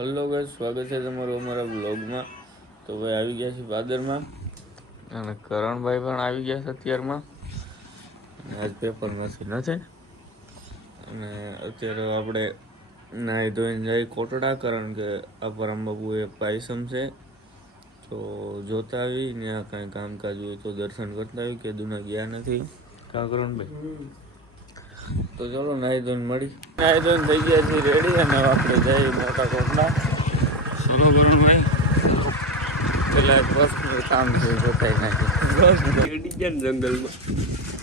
Hello guys, સ્વાગત છે તમારું અમારા બ્લોગમાં. તો ભાઈ આવી ગયા છે પાદરમાં અને કરણભાઈ પણ આવી ગયા છે અત્યારમાં. આજ પેપરમાંથી નથી અને અત્યારે આપણે નાહી ધોઈને જઈ કોટડા, કારણ કે અપરમ બાબુ એ પાયસમ છે તો જોતા આવી ને કાંઈ કામકાજ હોય તો દર્શન કરતા આવી. કે દુના ગયા નથી કા કરણભાઈ? તો ચલો નાહી ધોઈને મળી. નાહી ધોઈને થઈ ગયા છીએ રેડી અને આપણે જઈએ મોટા કોટડા. ચલો કરણભાઈ, પેલા પર્સનલ કામ છે બતાવી નાખી. અડી ગયા ને જંગલમાં.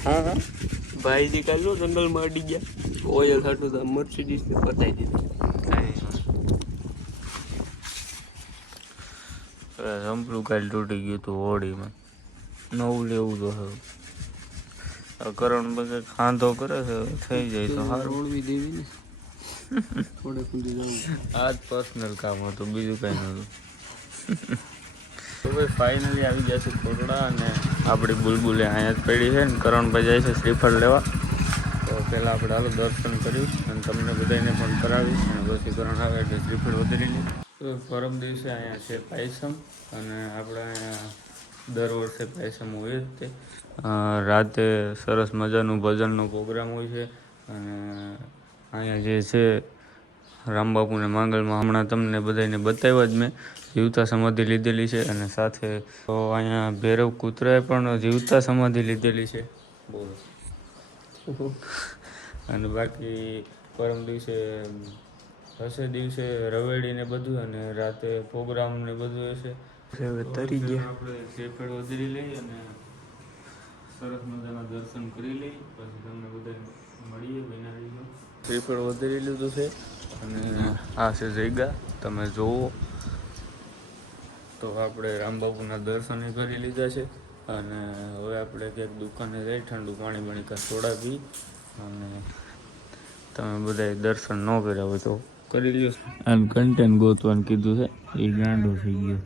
હા ભાઈજી કાલો જંગલમાં અડી ગયા. ઓઇલ હાટું તો મર્સિડીઝ ને પતાવી દીધું. સંપલું કાલ તૂટી ગયું હતું હોળીમાં, નવું લેવું તો હવે. કરણ બધે ખાંધો કરે છે, થઈ જાય તો સારું. ઓળવી દેવી ને થોડે સુધી જવું. આ જ પર્સનલ કામ હતું, બીજું કઈ નતું. તો ભાઈ ફાઇનલી આવી ગયા છે કોટડા અને આપણી બુલબુલે અહીંયા જ પડી છે ને કરણભાઈ જાય છે શ્રીફળ લેવા. તો પહેલાં આપણે હાલો દર્શન કર્યું અને તમને બધાને પણ કરાવીશ અને પછી કરણ આવે એટલે શ્રીફળ વધારી લે. તો પરમ દિવસે અહીંયા છે પાયસમ અને આપણે અહીંયા દર વર્ષે પાયસમ હોય જ તે. રાતે સરસ મજાનું ભજનનો પ્રોગ્રામ હોય છે અને અહીંયા જે છે રામબાપુને માંગલમાં હમણાં તમને બધાને બતાવ્યા જ મેં, જીવતા સમાધિ લીધેલી છે અને સાથે તો અહીંયા ભૈરવ કૂતરાએ પણ જીવતા સમાધિ લીધેલી છે. બોલો. અને બાકી પરમ દિવસે હશે દિવસે રવેડી ને બધું અને રાતે પ્રોગ્રામ ને બધું હશે. તરી ગયા આપણે શ્રીફળ વધરી લઈ અને સરસ મજાના દર્શન કરી લઈ, પછી તમને બધા મળીએ. બનાવી શ્રીફળ વધરી લીધું છે અને આ છે જગ્યા તમે જોવો. તો આપણે રામબાપુના દર્શન કરી લીધા છે અને હવે આપણે ક્યાંક દુકાને જઈ ઠંડુ પાણી બની કાં સોડા પી. અને તમે બધા દર્શન ન કર્યા હોય તો કરી લ્યો. અને કન્ટેન્ટ ગોતવાનું કીધું છે, એ ગાંડો થઈ ગયો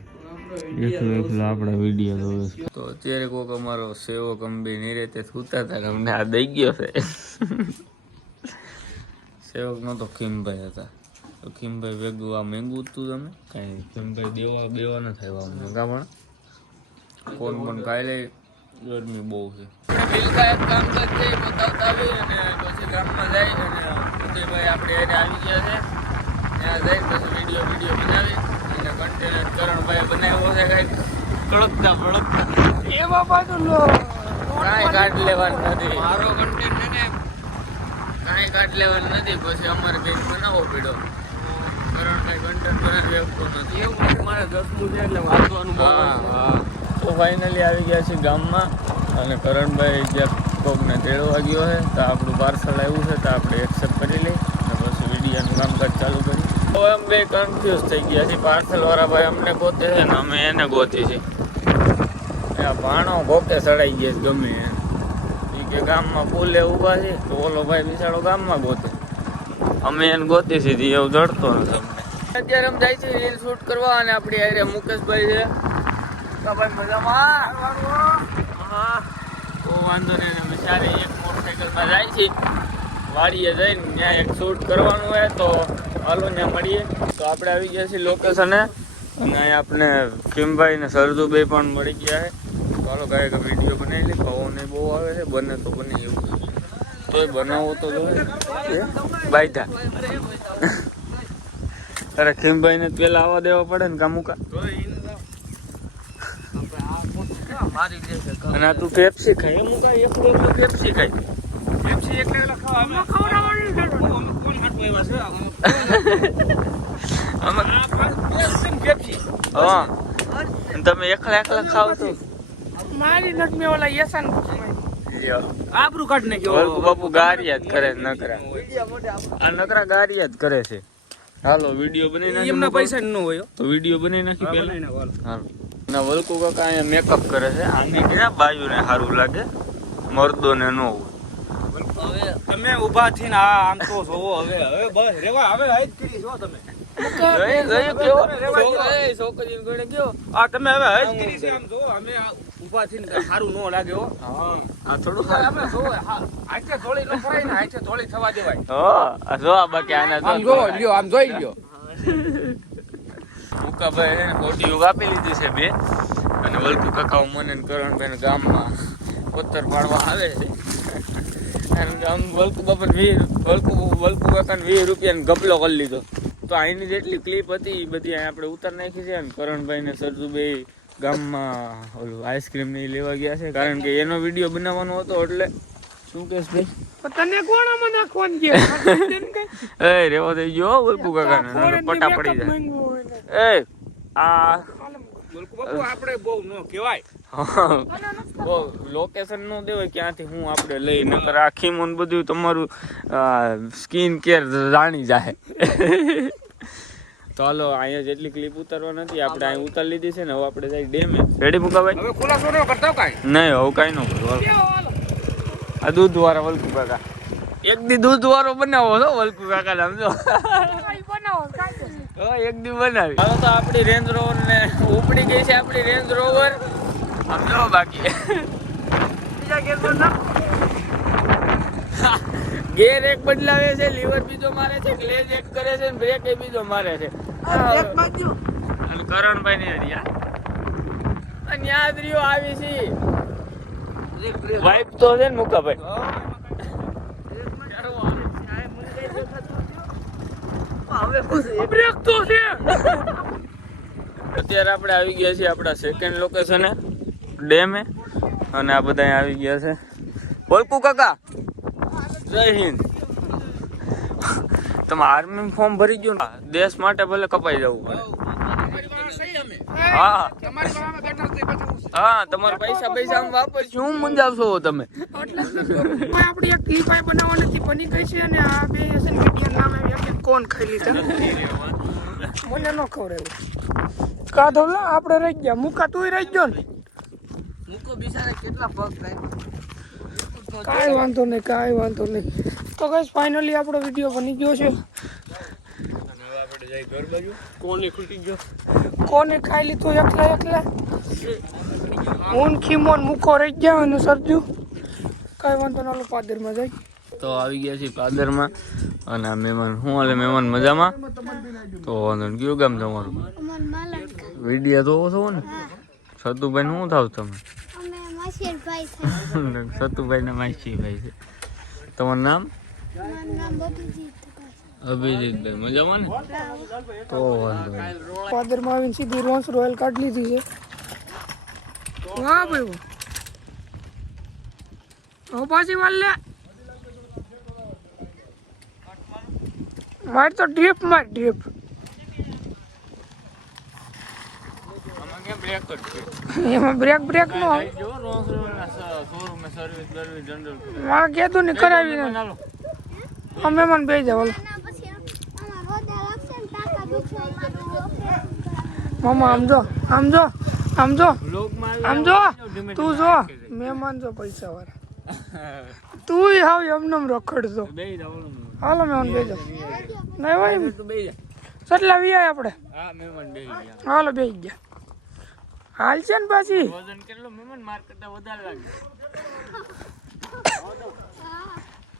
એકલો આપણા વિડીયો જોવે. તો અત્યારે કોઈક અમારો સેવક અંબી ની રીતે સૂતા હતા, અમને આ દઈ ગયો છે. સેવક નો તો ખીમભાઈ હતા. તો ખીમભાઈ ભેગું આ મેંગું હતું. તમે કાંઈ ખીમભાઈ દેવા બેવા ન થાય અમને કા પણ કોણ પણ કાંઈ લઈ. ગરમી બહુ છે. એક કામકાજ છે બતાવતા આવી અને પછી ગામમાં જાય અને ઉદયભાઈ આપણે એને આવી ગયા છે. ત્યાં જઈને પછી વિડીયો બનાવી અને કન્ટેન્ટ કરણભાઈ બનાવ્યો છે કાંઈક કડકતા ભડકતા. એમાં પાછું કાંઈ કાઢ લેવાનું નથી. મારો કન્ટેન્ટ ને કાંઈ કાઢ લેવાનું નથી. પછી અમારે કંઈક બનાવવો પડ્યો. કરણભાઈ કન્ટેન્ટ બનાવી શકતો નથી. એવું મારે 10 છે એટલે વાંચવાનું. હા. તો ફાઇનલી આવી ગયા છે ગામમાં અને કરણભાઈ જ્યાં કોકને તેડવા ગયો છે તો આપણું પાર્સલ આવ્યું છે તો આપણે એક્સેપ્ટ કરી લઈ અને પછી વિડીયાનું કામકાજ ચાલુ કરી. તો એમ બે કન્ફ્યુઝ થઈ ગયા છે. પાર્સલવાળા ભાઈ અમને ગોતે છે ને અમે એને ગોતી છે. આ ભાણો ગોકે સડાઈ ગયા છે ગમે એ કે ગામમાં પુલે ઊભા છે તો ઓલો ભાઈ બિચારો ગામમાં ગોતે. અમે એને ગોતી સીધી એવું જડતો નથી અમને. અત્યારે અમે જાય છે રીલ શૂટ કરવા અને આપણી આરે મુકેશભાઈ છે. ભાઈ મજામાં? હા. તો વાંધો નહીં. અમે ચારે એક મોટરસાઇકલમાં જાય છે વાડીએ જઈને ત્યાં એક શૂટ કરવાનું હોય તો હાલો ત્યાં મળીએ. તો આપણે આવી ગયા છીએ લોકેશને અને અહીંયા આપણે ખીમભાઈ ને સરજુભાઈ પણ મળી ગયા છે. તો હાલો કાંઈક વિડીયો બનાવી લે. પવન બહુ આવે છે, બને તો બને એવું તોય બનાવો તો જોઈએ બાયધા. અરે ખીમભાઈને પેલા આવવા દેવા પડે ને કામુકા. અને તું પેપ્સી ખાઈ? હું કાંઈ એકલું પેપ્સી ખાઈ? પેપ્સી એકલા ખાવા હા. તમે એકલા ખાવ તો મારી નટમે ઓલા યસન આબરૂ કાઢ નાખ્યો. વલ્કુ બાપુ ગારિયા જ કરે નકરા. આ નકરા ગારિયા જ કરે છે. હાલો વિડીયો બનાવી નાખી. એમના પૈસા ન હોય તો વિડીયો બનાવી નાખી પેલા. હાલો ના વલ્કુ કાકા અહીંયા મેકઅપ કરે છે. આને ક્યાં બાયુને સારું લાગે, મર્દોને ન હોય. હવે તમે ઊભા થઈને આમ તો જોવો. હવે બસ રેવા. હવે હાઈટ કરી છો તમે. છોકરીને ગણે ગયો. આ તમે હવે હાઈટ કરી છે આમ જોવો. અમે ઊભા થઈને સારું ન લાગે હો. આ થોડું અમે જોવો હાઈટે થોડી ન કરાય ને હાઈટે થોડી થવા દેવાય. હા જો આ બાકી આના આમ જોવો લ્યો. આમ જોઈ લ્યો. મુકાભાઈ ખોટી યુગ આપી લીધી છે બે, અને વલ્કુ કાકા મને કરણભાઈ ગામમાં પથ્થર પાડવા આવે છે. અને આમ વલ્કુ બાપા વલ્કુ કાકાને 20 રૂપિયાનો ગપલો કરી લીધો. તો અહીંની જેટલી ક્લિપ હતી એ બધી અહીં આપણે ઉતાર નાખી છે. અને કરણભાઈ ને સરજુભાઈ ગામમાં ઓલું આઈસ્ક્રીમ ને લેવા ગયા છે, કારણ કે એનો વિડીયો બનાવવાનો હતો. એટલે શું કહેશ ભાઈ? તને કોણામાં નાખવાનું કે એ રેવો થઈ ગયો વલ્કુ કાકાને પટા પડી જાય. એ આ બિલકુલ બાપુ આપણે બહુ ન કહેવાય. બહુ લોકેશન નો દેવાય ક્યાંથી હું આપણે લઈ, નકર આ ખીમો ને બધું તમારું સ્કિન કેર જાણી જાય. તો હાલો અહીંયા જેટલી ક્લિપ ઉતારવા નથી આપણે અહીં ઉતારી લીધી છે ને. હવે આપણે જાય ડેમે. રેડી મુકાભાઈ? હવે ખુલાસો ન કરતા કાઈ નહીં, હવે કાંઈ ન કરું. આ દૂધ વાળા વલ્કુ કાકા એક દી દૂધ વાળો બનાવો છો વલ્કુ કાકા સમજો. એક દી બનાવી. હવે તો આપણી રેન્જ રોવર ને ઉપડી ગઈ છે, આપણી રેન્જ રોવર સમજો. બાકી ગેર એક બદલાવે છે, લીવર બીજો મારે છે, ગ્લેજ એક કરે છે, બ્રેક એ બીજો મારે છે. અને કરણભાઈ ને યાદ રહ્યો આવી છે વાઇફ તો છે ને મુકાભાઈ. અત્યારે આપણે આવી ગયા છીએ આપણા સેકન્ડ લોકેશને ડેમે, અને આ બધા આવી ગયા છે. વલ્કુ કાકા જય હિન્દ. તમે આર્મી ફોર્મ ભરી ગયો ને, દેશ માટે ભલે કપાઈ જવું પડે. હા હા, તમારા પૈસા આમ વાપર શું મુંજાવશો તમે? આપડી એક ક્લિપ આઈ બનાવવાની હતી, બની ગઈ છે. અને આ બે છે ને વિડિયો નામ આવ્યા કોણ ખાઈ લીધા મને ન ખબર એવું કાધો લા આપણે રહી ગયા. મુકા તું રહી ગયો ને. મૂકો બિચારા કેટલા પગ થાય. કાંઈ વાંધો નહીં. તો ગાઈસ ફાઇનલી આપણો વિડીયો બની ગયો છે. કોને ખાઈ લીધું એકલા? હું ખીમોન મૂકો રહી ગયા અને સરજુ. કાંઈ વાંધો ના, પાદરમાં જાય. તો આવી ગયા છીએ પાદરમાં, અને આ મહેમાન શું હાલે? મહેમાન મજામાં? તો વાંધો નહીં. કયું ગામ તમારું? વિડીયો જોવો છો ને? સતુભાઈ શું થાવ તમે? સતુભાઈ ના માસીભાઈ છે. તમારું નામ? અભિજીતભાઈ. મજામાં ને? તો વાંધો નહીં. પાદરમાં આવીને સીધી રોન્સ રોયલ કાઢી લીધી છે. વાહ ભાઈ, હવે પાછી વાર લે. મારે તો ડ્રીપ એમાં બ્રેક નો માં કીધું ને કરાવી ને. અમે મને બે જાવ મામા. આમ જો તું જો મહેમાન જો પૈસા વાળા, તું હાવ એમનેમ રખડજો. હાલો મહેમાન બે જાવ. નહીં ભાઈ કેટલા વી આપણે? હાલો બે ગયા. હાલ છે ને પાછી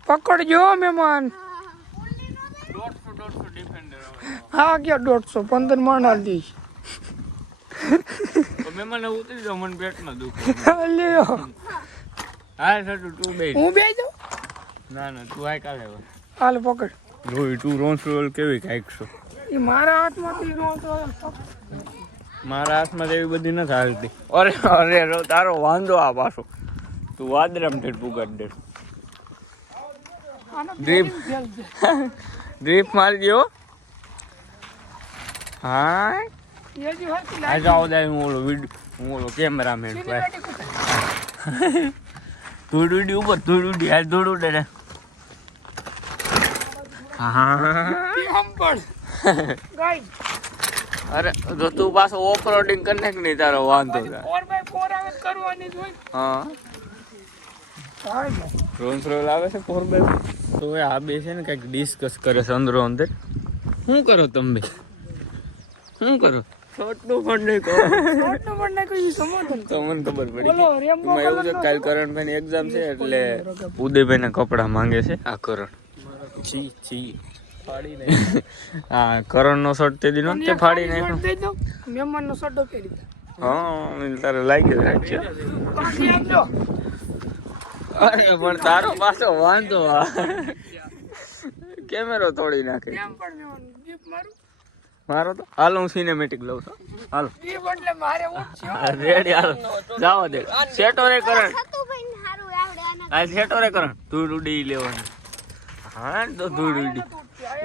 પકડજો મહેમાન. હા ગયો 150 15 મણ હાલ દઈશ. મહેમાન ઉતરી જાવ, મને પેટમાં દુખ. લ્યો હા સટુ તું બે. હું બે જાઉં? ના તું આય કાલે. હાલ પકડ. રોઈ તું રોન્સ રોલ કેવી કાઈકશો? એ મારા હાથમાંથી રોન્સ રોલ. મારા હાથમાં એવી બધી નથી હાલતી. અરે તારો વાંધો આ પાછો. તું વાદરામ ઠેઠ પુગાડ દે. ડ્રીપ મારજો. હા આ જાઓ દે. હું ઓલો કેમેરામેન ધૂળ ઉડી ઉપર ધૂળ ઉડી હાલ ધૂળ ઉડે ને. અરે તો તું પાછો ઓફરોડિંગ કરી નાખ નહીં, તારો વાંધો. 4x4 આવે કરવાની જ હોય. હા રોન્સ રોલ આવે છે 4x4. તો આ બે છે ને કંઈક ડિસ્કસ કરે છે અંદર. શું કરો તમે? શું કરો? છોટું પણ નહીં કહો. તમને ખબર પડી. એમાં એવું છે કાલ કરણભાઈ એક્ઝામ છે, એટલે ઉદયભાઈ ના કપડા માંગે છે આ કરણ. છી હા કરણનો શર્ટ તે દી નહોતો ફાડી નાખ્યો. દઈ દો મહેમાનનો સડ્ડો પહેરી દે. હા તારે લાગી છે. બાકી આપજો. અરે પણ તારો પાછો વાંધો કેમેરો તોડી નાખે. કેમ પણ મેં જીપ મારું મારો તો હાલ હું સિનેમેટિક લઉં છું. હાલ જીપ એટલે મારે ઉઠશે રેડી હાલ જાઓ દે સેટો રે કરણ. આ સેટો રે કરણ ધૂળ ઉડી લેવાની. હા તો ધૂળ ઉડી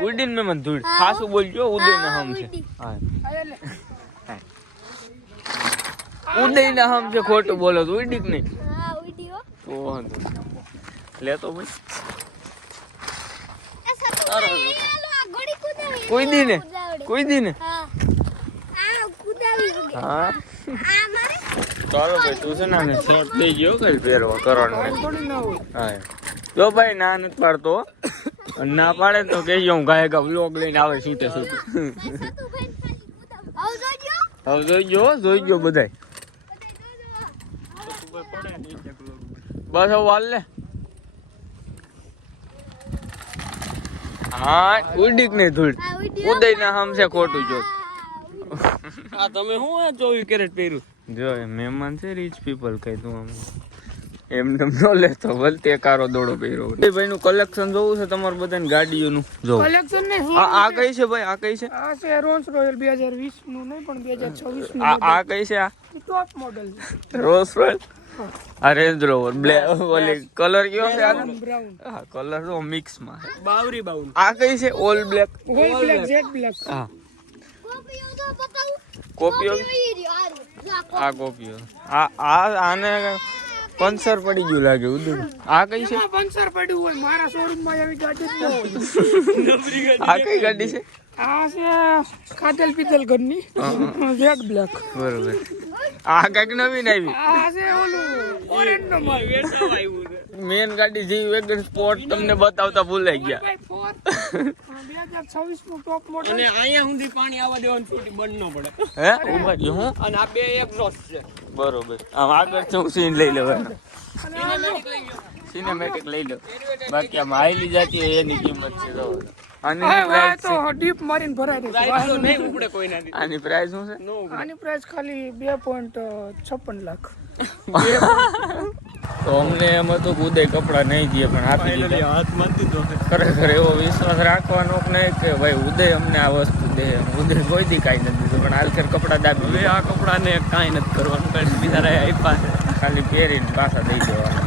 ઉડીને મેં મને ધૂળ ખાસું બોલજો ઉદયના હમ છે. હા ઉદયના હમ છે ખોટું બોલો તો ઉડી કે નહીં તો વાંધો લેતો ભાઈ કોઈ દી ને હા ચાલો ભાઈ તું છે ને આને શર્ટ દઈ ગયો કઈ પહેરવા કરવાનું થોડી ના હોય. હા જો ભાઈ ના નથી પાડતો અને ના પાડે તો કહેજો હું ગાયકા વ્લોગ લઈને આવે છૂટે છૂટે. હવે જોઈ ગયો બધાય બસ હવે હાલ લે. હા ઉડીક નહીં ધૂળ ઉદય ના હમ છે ખોટું જો. આ તમે શું 24 કેરેટ પહેર્યું? જો એ મહેમાન છે રીચ પીપલ કઈ તું આમ એમને ન લેતો ભલતે કારો દોડો પહેર્યો. ભાઈ નું કલેક્શન જોવું છે તમારું બધાને ગાડીઓનું જોવું. કલેક્શન ને આ કઈ છે ભાઈ આ કઈ છે? આ છે રોલ્સ રોયલ 2020 નું નહીં પણ 2026 નું આ કઈ છે? આ ટોપ મોડલ રોલ્સ રોયલ આ રેન્જ રોવર બ્લેક ઓલી કલર કયો છે આનો? બ્રાઉન હા કલર તો મિક્સ માં છે. બાવરી બાવન. આ કઈ છે? All black. All black jet black હા કોપીઓ આ કોપીઓ આને પંચર પડી ગયું લાગે ઉદય. આ કઈ છે? પંચર પડ્યું હોય મારા શોરૂમ માં એવી ગાડી જ ન હોય. આ કઈ ગાડી છે? આ છે કાતલ પીતલ ઘરની જેટ બ્લેક. બરોબર આ કઈક નવીન આવી આ છે ઓલું ઓરેન્જ નો માલ મેન ગાડી જે વેગન સ્પોર્ટ તમને બતાવતા ભૂલાઈ ગયા. 2026 નું ટોપ મોડલ અને અહીંયા સુધી પાણી આવવા દેવાનું છૂટી બંધ ન પડે. હે ઉભા રહ્યો હું અને આ બે એક્ઝોસ્ટ છે. બરોબર આમ આગળ છે હું સીન લઈ લઉં સિનેમેટિક લઈ લો બાકી આમ હાઈલી જાતી હોય એની કિંમત છે તો આની પ્રાઇસ તો ડીપ મારીને ભરાઈ દે. પ્રાઇસ તો નહીં ઉપડે કોઈના થી. આની પ્રાઇસ શું છે? આની પ્રાઇસ ખાલી 2.56 લાખ. તો અમને એમ હતું કે ઉદય કપડા નહીં દે પણ આપી દીધા. હાથ મારી દીધો. ખરેખર એવો વિશ્વાસ રાખવાનો કે નહીં કે ભાઈ ઉદય અમને આ વસ્તુ દે. ઉદય કોઈ દી કાંઈ નથી દીધું પણ હાલ ફેર કપડા દાબી હવે આ કપડાને કાંઈ નથી કરવાનું. કાંઈ બીજા આપ્યા છે. ખાલી પહેરીને પાછા દઈ દેવાના